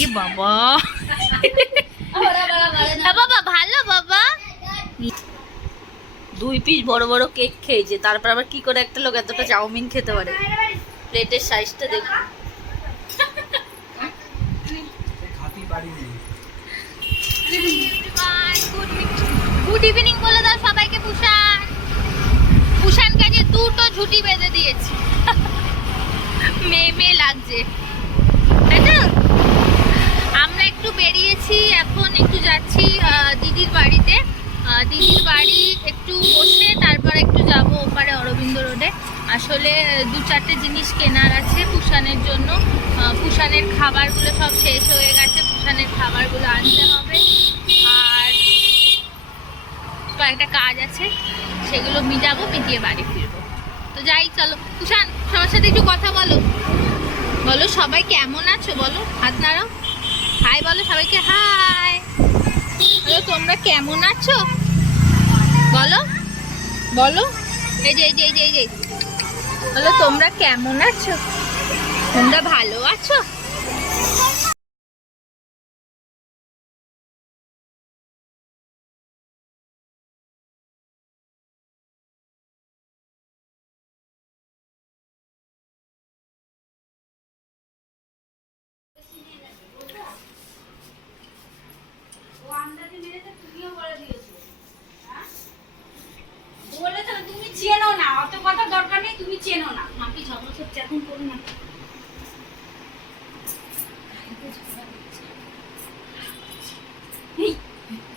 ই বাবা বাবা ভালো বাবা। 2 পিস বড় বড় কেক খেয়েছে, তারপর আবার কি করে একটা লোক এতটা চাউমিন খেতে পারে? প্লেটের সাইজটা দেখুন। গুড ইভিনিং বলে দাও সবাইকে। পুষান কাজে 2টো ঝুটি বেঁধে দিয়েছি। মেয়ে লাগছে তাই তো। আমরা একটু বেরিয়েছি, এখন একটু যাচ্ছি দিদির বাড়িতে। দিদির বাড়ি একটু বসে তারপর একটু যাব ওপারে অরবিন্দ রোডে। আসলে 2-4টে জিনিস কেনার আছে পুষানের জন্য। পুষানের খাবারগুলো সব শেষ হয়ে গেছে, পুষানের খাবারগুলো আনতে হবে। আর কয়েকটা কাজ আছে, সেগুলো মিটিয়ে বাড়ি ফিরবো। তো যাই, চলো। পুষান, সবার সাথে একটু কথা বলো। বলো সবাই কেমন আছো, বলো, হাত নাড়াও, হাই বলো সবাইকে, হাই বলো। তোমরা কেমন আছো বলো, বলো। এই যে বলো, তোমরা কেমন আছো? তোমরা ভালো আছো? তুমি চেনো না, অত কথা দরকার নেই, তুমি চেনো না। মাকে ঝগড়া করছে এখন, করো না।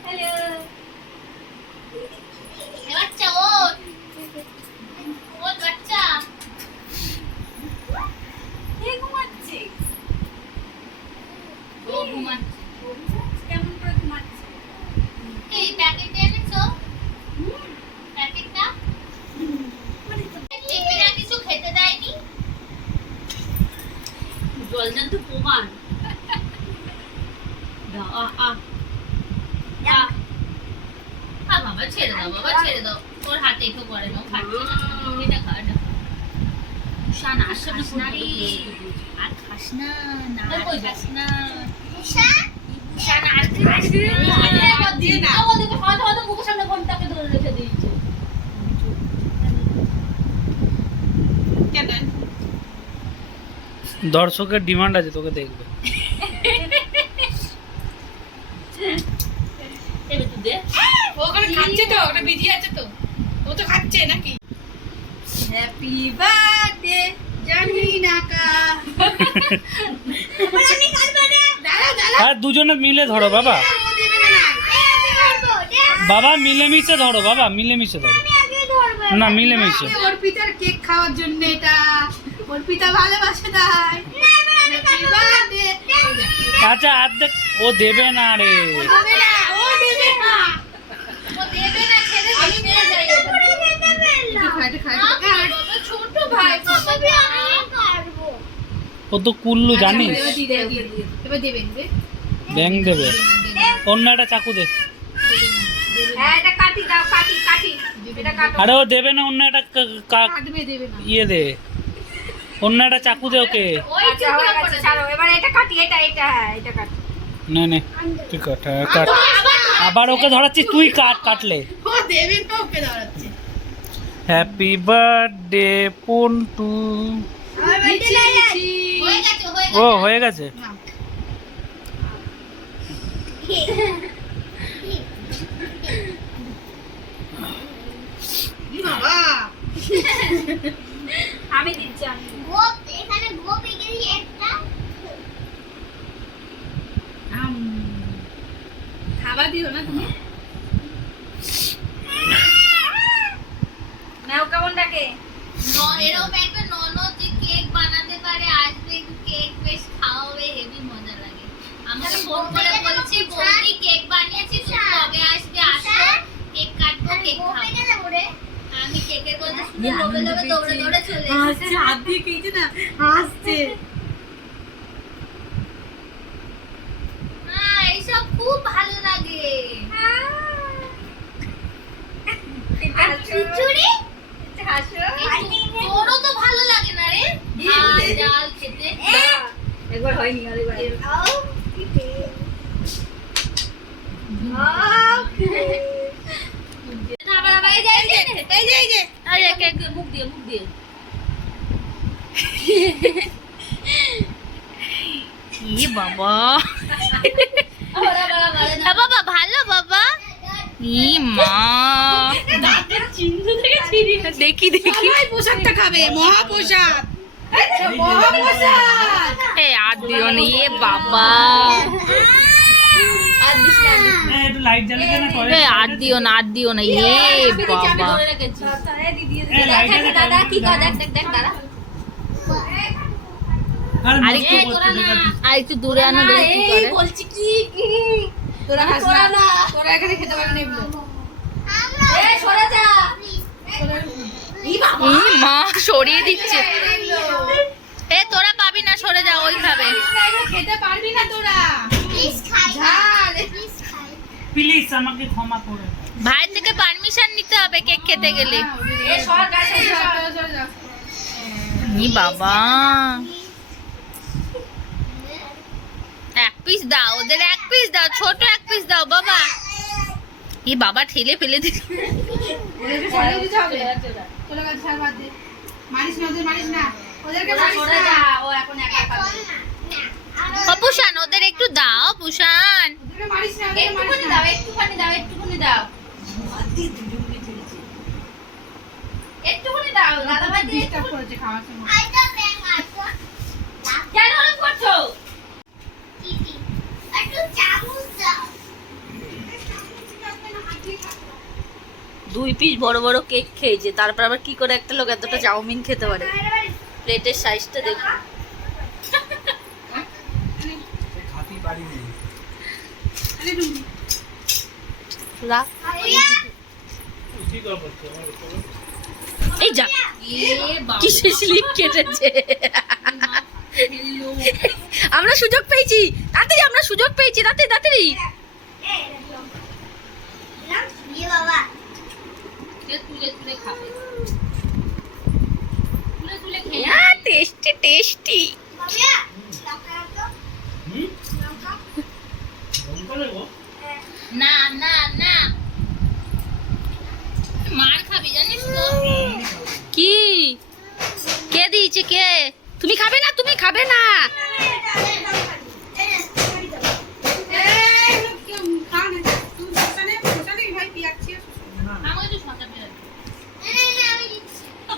হ্যালো বাচ্চা, ওঠ বাচ্চা। কে ঘুমাচ্ছে? ও ঘুমাচ্ছে। কেমন করে ঘুমাচ্ছে? এই প্যাকেট এনেছো? প্যাকেটটা টিফিনে কিছু খেতে দেয়নি? জলজান্ত প্রমাণ। বাবা ছেড়ে দাও, বাবা ছেড়ে দাও, ওর হাতে একটু করে নাও, খাচ্ছে না। এটা খা, এটা উষান, খাস না রে, আর খাস না, না খাস না উষান, আর খাস না। ওদেরকে হয়তো মুখের সামনে ঘন্টাকে ধরে রেখে দিয়েছে। দর্শকের ডিমান্ড আছে, তোকে দেখবে। ওখানে খাচ্ছে তো, ওটা বিজি আছে তো, ও তো খাচ্ছে নাকি? হ্যাপি বার্থডে জানিনাকা। আমি খাবো না। দাঁড়া আর দুজনে মিলে ধরো বাবা, ও দেবে না। বাবা মিলেমিশে ধরো, বাবা মিলেমিশে ধরো, না মিলেমিশে। অর্পিতার কেক খাওয়ার জন্য এটা, অর্পিতা ভালোবাসে তাই। Happy birthday. আচ্ছা অর্ধেক ও দেবে না রে, ও দেবে না, ও দেবে না। ও দেবে না, ছেড়ে আমি নিয়ে যাই। ছোট ভাই, ও তো কুল্লু জানিস, এবার দেবে। ব্যাং দেবে। অন্য একটা চাকু দে। হ্যাঁ, এটা কাটি দাও, কাটি। এটা কাটো। আরে ও দেবে না, অন্য একটা কাটবে, দেবে না। ইয়ে দে, অন্য একটা চাকু দে ওকে। ওই আচ্ছা, হয়ে গেছে, ছাড়ো। এবার এটা কাটি, হ্যাঁ, এটা কাটি। না না তুই কাট, কাট। আবার ওকে ধরাচ্ছিস তুই, কাটলে। ও দেবে না, ওকে ধরাচ্ছে। Happy birthday Pontu. হয়ে গেছে, ও হয়ে গেছে। বাবা আমি দিচ্ছি, আমি এখানে গোপ এগিয়ে একটা খাবার দিও না তুমি। নাও, কেমন ডাকে? এরকম একটা ননদ যে কেক বানাতে পারে, আসবে কেক বেশ খাওয়াবে, হেভি মজা লাগে। আমাকে ফোন করে বলছে বৌদি কেক বানিয়েছি, তুমি কবে আসবে, আসো কেক কাটবো, কেক খাবো। আমি কেকের কথা শুনে লোভে দৌড়ে চলে এসেছি। হাত দিয়ে খেয়েছে না, হাসছে। এইসব খুব ভালো লাগে। আর খিচুড়ি তোরও তো ভালো লাগে না রে? এবার হয়নি আরেকবার আবার আবার এই যে আরে মুখ দিয়ে ই বাবা বাবা ভালো বাবা ই মা দেখি পোশাকটা খাবে মহাপ্রসাদ মহাপ্রসাদ এ আর দিও না এ বাবা একটু লাইট জ্বালিয়ে দে না করে এ আর দিও না এ বাবা দাদা কি কর দেখ দাদা আর একটু দূরে আনো দেখি কি করে বলছি কি তোরা হাস না তোরা এখানে খেতে পারবি না এগুলো এই সরে যা ই বাবা ই মা সরিয়ে দিচ্ছে এ তোরা পাবি না সরে যা ওই খাবে এগুলো খেতে পারবি না তোরা ঝাল প্লিজ আমাকে ক্ষমা করে দাও। ভাই থেকে পারমিশন নিতে হবে কেক খেতে গেলে এই সর গাছে সর যা ই বাবা এক পিস দাও ওদের এক পিস দাও ছোট এক পিস দাও বাবা ই বাবা ঠেলে ফেলে দিচ্ছে ওদেরকে সরে দিতে হবে চলে গেছে ছাড় বাদ দে মারিস না ওদের মারিস না ওদেরকে মারিস না ও এখন একা খাবে পুষান ওদের একটু দাও পুষান ওদেরকে মারিস না ওদেরকে মারিস না একটুখানি দাও একটুখানি দাও দাদা ভাই ডিস্টার্ব করেছে খাওয়ার সময় কেন ওরকম করছো দুই পিস বড় বড় কেক খেয়েছে, তারপর আবার কি করে একটা লোক এতটা চাউমিন খেতে পারে? প্লেটের সাইজটা দেখুন। খাতি পারি নি রাখ। কি করব তো এই যা কিসে স্লিপ কেটেছে। আমরা সুযোগ পেয়েছি, তাড়াতাড়ি আমরা সুযোগ পেয়েছি, তাড়াতাড়ি তাড়াতাড়ি। তুলে খাবে তুলে খেয়ে টেস্টি টেস্টি। না না না মার খাবি জানিস তো কি কে দিয়েছে? কে? তুমি খাবে না, তুমি খাবে না। আমাকে তো শশা পেয়ে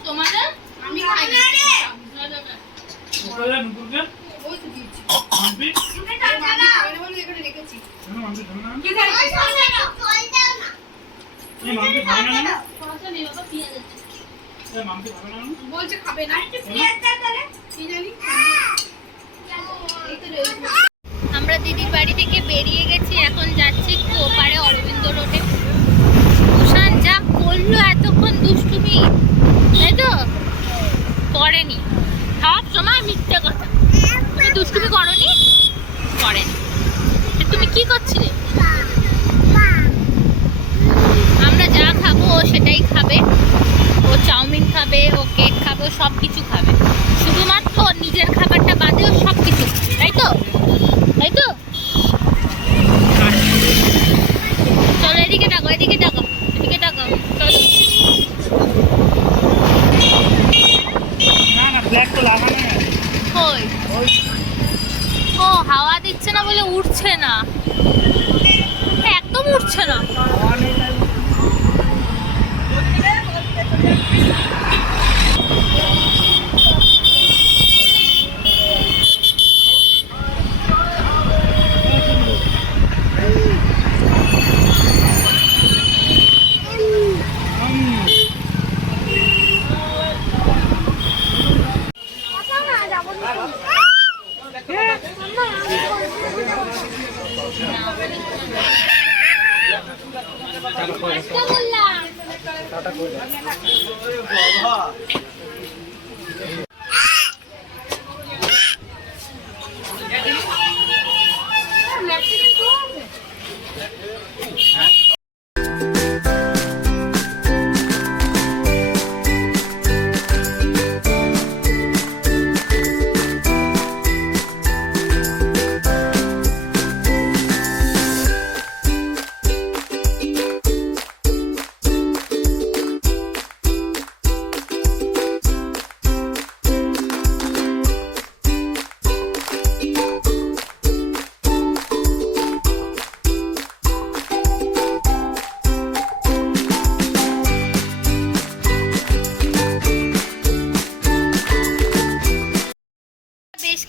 তোমাদের আমি খাই না। ওরা নুপুরকে ওই তো দিয়েছি। মাম্পি আমি বলে এখানে রেখেছি। না মাম্পি খাবে না কি খাই? এই মাম্পি খাবে না শশা নেই বাবা পেঁয়াজ আছে এই মাম্পি খাবে না বলছে খাবে না। কি জানি? এই তো রয়েছে। আমরা দিদির বাড়ি থেকে বেরিয়ে গেছি, এখন যাচ্ছি কোপারে অরবিন্দ রোডে। কুষাণ যা করলো এতক্ষণ দুষ্টুমি, তাই তো করেনি, সব সময় মিথ্যে কথা। তুমি দুষ্টুমি করনি? করেনি। তা তুমি কি করছিলে? আমরা যা খাবো ও সেটাই খাবে, ও চাউমিন খাবে, ও কেক খাবে, ও সব কিছু খাবে, শুধুমাত্র ওর নিজের খাবারটা বাদে ও সব কিছু, তাই তো? তাই তো? চলো এদিকে ডাকো, এদিকে ডাকো, এদিকে ডাকো, চলো। না না ব্ল্যাক তো লাগানো না কই? ও হাওয়া দিচ্ছে না বলে উঠছে না, একদম উঠছে না। হাওয়া নেই তাই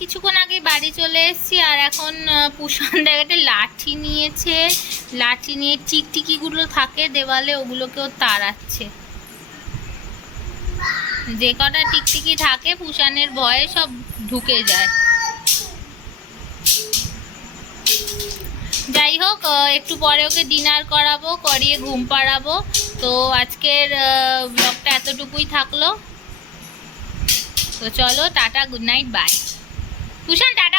কিছুক্ষণ আগে বাড়ি চলে এসেছি আর এখন পুষান একটা লাঠি নিয়েছে, লাঠি নিয়ে টিকটিকিগুলো থাকে দেওয়ালে ওগুলোকেও তাড়াচ্ছে। যে কটা টিকটিকি থাকে পুষানের ভয়ে সব ঢুকে যায়। যাই হোক, একটু পরে ওকে ডিনার করাবো, করিয়ে ঘুম পাড়াবো। তো আজকের ব্লগটা এতটুকুই থাকলো। তো চলো tata, good night, bye. Pushan tata.